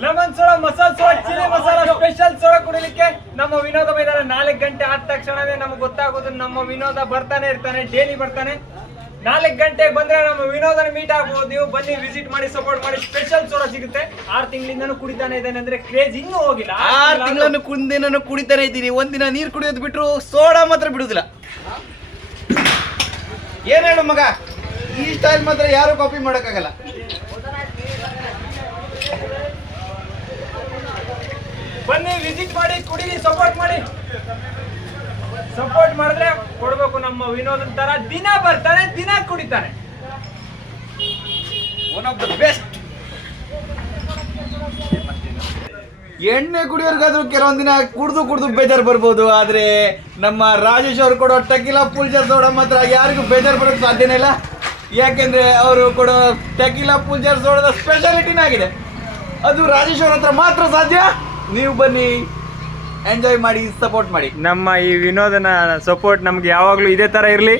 Lemon soda, masala soda, chilli masala, special soda ಕುಡಿಲಿಕ್ಕೆ ನಮ್ಮ ವಿನೋದ ಮೈದಾನ 4 ಗಂಟೆ ಆದ ತಕ್ಷಣವೇ ನಮ್ಗೆ ಗೊತ್ತಾಗೋದು ನಮ್ಮ ವಿನೋದ ಬರ್ತಾನೆ ಇರ್ತಾನೆ, ಡೈಲಿ ಬರ್ತಾನೆ. 4 ಗಂಟೆಗೆ ಬಂದ್ರೆ ನಮ್ಮ ವಿನೋದನ ಮೀಟ್ ಆಗ್ಬೋದು. ನೀವು ಬನ್ನಿ, ವಿಸಿಟ್ ಮಾಡಿ, ಸಪೋರ್ಟ್ ಮಾಡಿ. ಸ್ಪೆಷಲ್ ಸೋಡಾ ಸಿಗುತ್ತೆ. 6 ತಿಂಗಳಿಂದನೂ ಕುಡಿತಾನೆ ಇದ್ದಾನೆ ಅಂದ್ರೆ ಕ್ರೇಜ್ ಇನ್ನೂ ಹೋಗಿಲ್ಲ. 6 ತಿಂಗಳನ್ನು ಕುಂದಿನ ಕುಡಿತಾನೆ ಇದ್ದೀನಿ. ಒಂದಿನ ನೀರು ಕುಡಿಯೋದು ಬಿಟ್ರು ಸೋಡಾ ಮಾತ್ರ ಬಿಡುದಿಲ್ಲ. ಏನ್ ಹೇಳು ಮಗ, ಈ ಸ್ಟೈಲ್ ಮಾತ್ರ ಯಾರು ಕಾಪಿ ಮಾಡಕ್ಕಾಗಲ್ಲ. ಬನ್ನಿ, ವಿಸಿಟ್ ಮಾಡಿ, ಕುಡೀರಿ, ಸಪೋರ್ಟ್ ಮಾಡಿ. ಸಪೋರ್ಟ್ ಮಾಡಿದ್ರೆ ಕೊಡ್ಬೇಕು. ನಮ್ಮ ವಿನೋದನ್ ತರ ದಿನ ಬರ್ತಾನೆ, ದಿನ ಕುಡಿತಾನೆ. One of the best. ಎಣ್ಣೆ ಕುಡಿಯೋರ್ಗಾದ್ರೂ ಕೆಲವೊಂದಿನ ಕುಡ್ದು ಬೇಜಾರು ಬರ್ಬೋದು. ಆದ್ರೆ ನಮ್ಮ ರಾಜೇಶ್ ಅವ್ರು ಕೊಡೋ ಟೆಕಿಲಾ ಪುಲ್ಜರ್ ಸೋಡಾ ಮಾತ್ರ ಯಾರಿಗೂ ಬೇಜಾರು ಬರೋಕ್ಕೆ ಸಾಧ್ಯನೇ ಇಲ್ಲ. ಯಾಕೆಂದ್ರೆ ಅವರು ಕೊಡೋ ಟೆಕಿಲಾ ಪುಲ್ಜರ್ ಸೋಡಾದ ಸ್ಪೆಷಾಲಿಟಿನೇ ಆಗಿದೆ. ಅದು ರಾಜೇಶ್ ಅವ್ರ ಹತ್ರ ಮಾತ್ರ ಸಾಧ್ಯ. ನೀವು ಬನ್ನಿ, ಎಂಜಾಯ್ ಮಾಡಿ, ಸಪೋರ್ಟ್ ಮಾಡಿ. ನಮ್ಮ ಈ ವಿನೋದನ ಸಪೋರ್ಟ್ ನಮ್ಗೆ ಯಾವಾಗ್ಲೂ ಇದೇ ತರ ಇರ್ಲಿ.